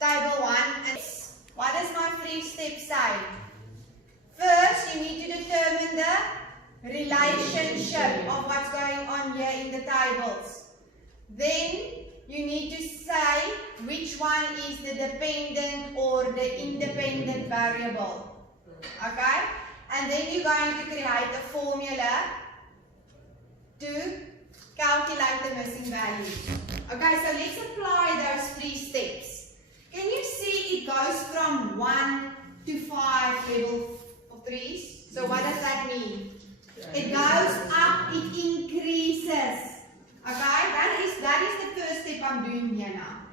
table 1 and what does my 3-step say? First, you need to determine the relationship of what's going on here in the tables. Then, you need to say which one is the dependent or the independent variable. Okay? And then you're going to create a formula to calculate the missing values. Okay, so let's apply those 3 steps. Can you see it goes from 1 to 5 level of 3s? So what does that mean? It goes up, it increases. Okay, that is the first step I'm doing here now.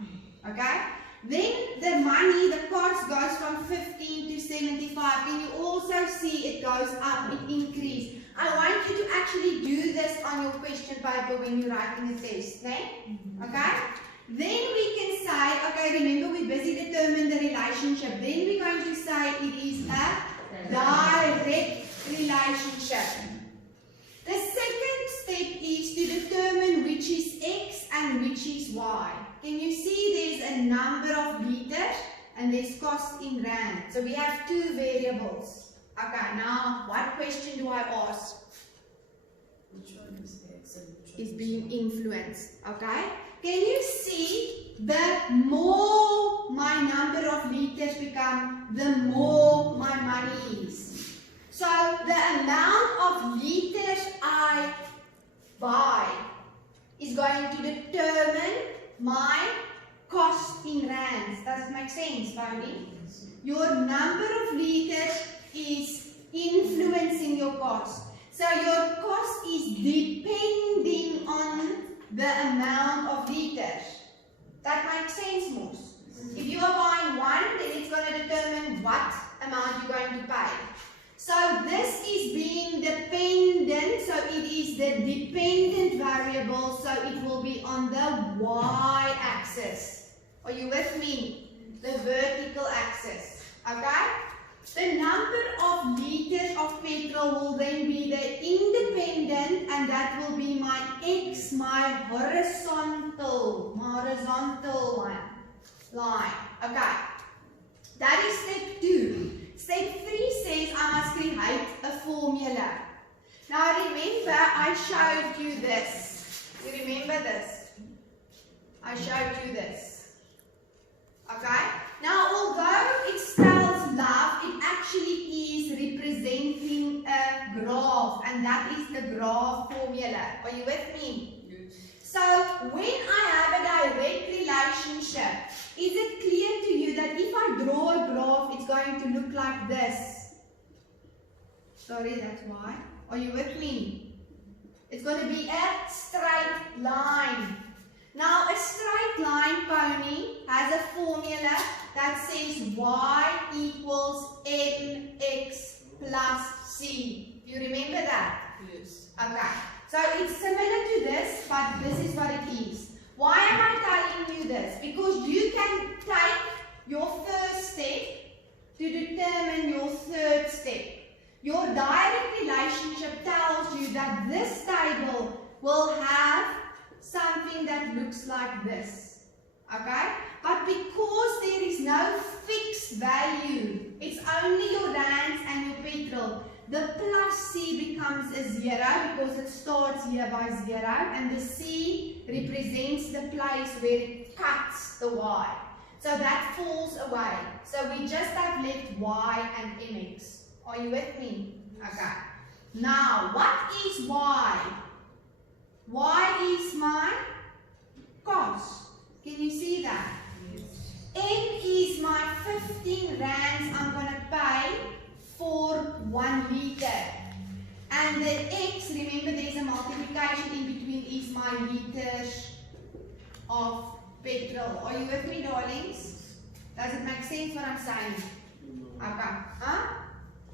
Okay, then the money, the cost goes from 15 to 75. Can you also see it goes up, it increases? I want you to actually do this on your question paper when you're writing the test. Okay? Then we can say, okay, remember we busy determine the relationship. Then we're going to say it is a direct relationship. The second step is to determine which is X and which is Y. Can you see there's a number of liters and there's cost in rand. So we have 2 variables. Okay, now what question do I ask? Which one is X and which one is being influenced? Okay, can you see the more my number of liters become, the more my money is. So the amount of liters I buy is going to determine my cost in rands. Does it make sense, Bonnie? Your number of liters is influencing your cost. So your cost is depending on the amount of liters. That makes sense, Moose? If you are buying 1, then it's going to determine what amount you're going to pay. So this is being dependent, so it is the dependent variable, so it will be on the y-axis. Are you with me? The vertical axis. Okay? The number of liters of petrol will then be the independent, and that will be my X, my horizontal one, line. Okay. That is step 2. Step 3 says I must create a formula. Now remember, I showed you this. You remember this? I showed you this. Okay? Now, although it spells love, it actually is representing a graph, and that is the graph formula. Are you with me? Yes. So, when I have a direct relationship, is it clear to you that if I draw a graph, it's going to look like this? Sorry, that's why. Are you with me? It's going to be a straight line. Now, a straight line, Pony, has a formula that says y equals mx plus c. You remember that? Yes. Okay. So, it's similar to this, but this is what it is. Why am I telling you this? Because you can take your first step to determine your third step. Your direct relationship tells you that this table will have something that looks like this. Okay? But because there is no fixed value, it's only your rands and your petrol, the plus C becomes a 0 because it starts here by 0, and the C represents the place where it cuts the Y. So that falls away. So we just have left Y and MX. Are you with me? Okay. Now, what is Y? Y is my cost. Can you see that? Yes. M is my 15 rands I'm going to pay for 1 liter. And the X, remember there's a multiplication in between, is my liters of petrol. Are you with me, darlings? Does it make sense what I'm saying? Okay. Huh?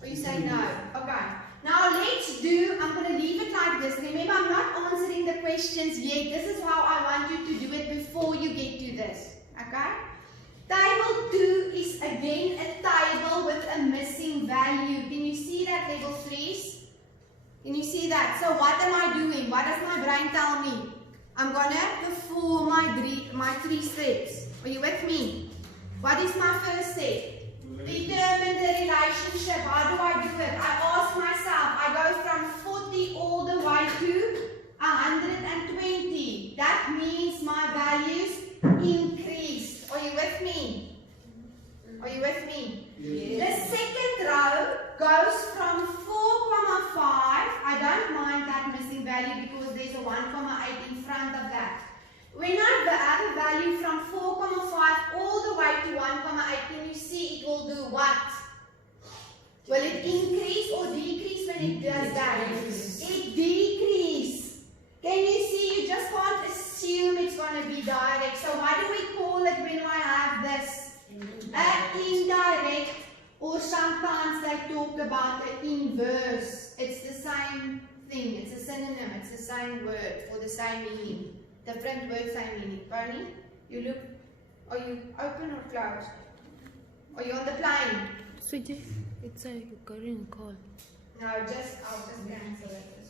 Or you say no? Okay. Now I'm going to leave it like this. Remember, I'm not answering the questions yet. This is how I want you to do it before you get to this. Okay? Table 2 is again a table with a missing value. Can you see that, level 3s? Can you see that? So what am I doing? What does my brain tell me? I'm going to perform my 3 steps. Are you with me? What is my first step? Determine the relationship. How do I do it? I ask myself, I go from 40 all the way to 120. That means my values increased. Are you with me? Are you with me? Yes. The second row goes from 4,5. I don't mind that missing value because there's a 1,8 in front of that. When I have a value from 4,5 all the way to 1,8, can you see it will do what? Will it increase or decrease when it does that? It decreases. Can you see? You just can't assume it's going to be direct. So what do we call it when I have this? Indirect, or sometimes they talk about the inverse. It's the same thing. It's a synonym. It's the same word for the same meaning. Different word, same meaning. Pony, you look. Are you open or closed? Are you on the plane? Sujay, it's a recurring call. No, I'll just cancel it.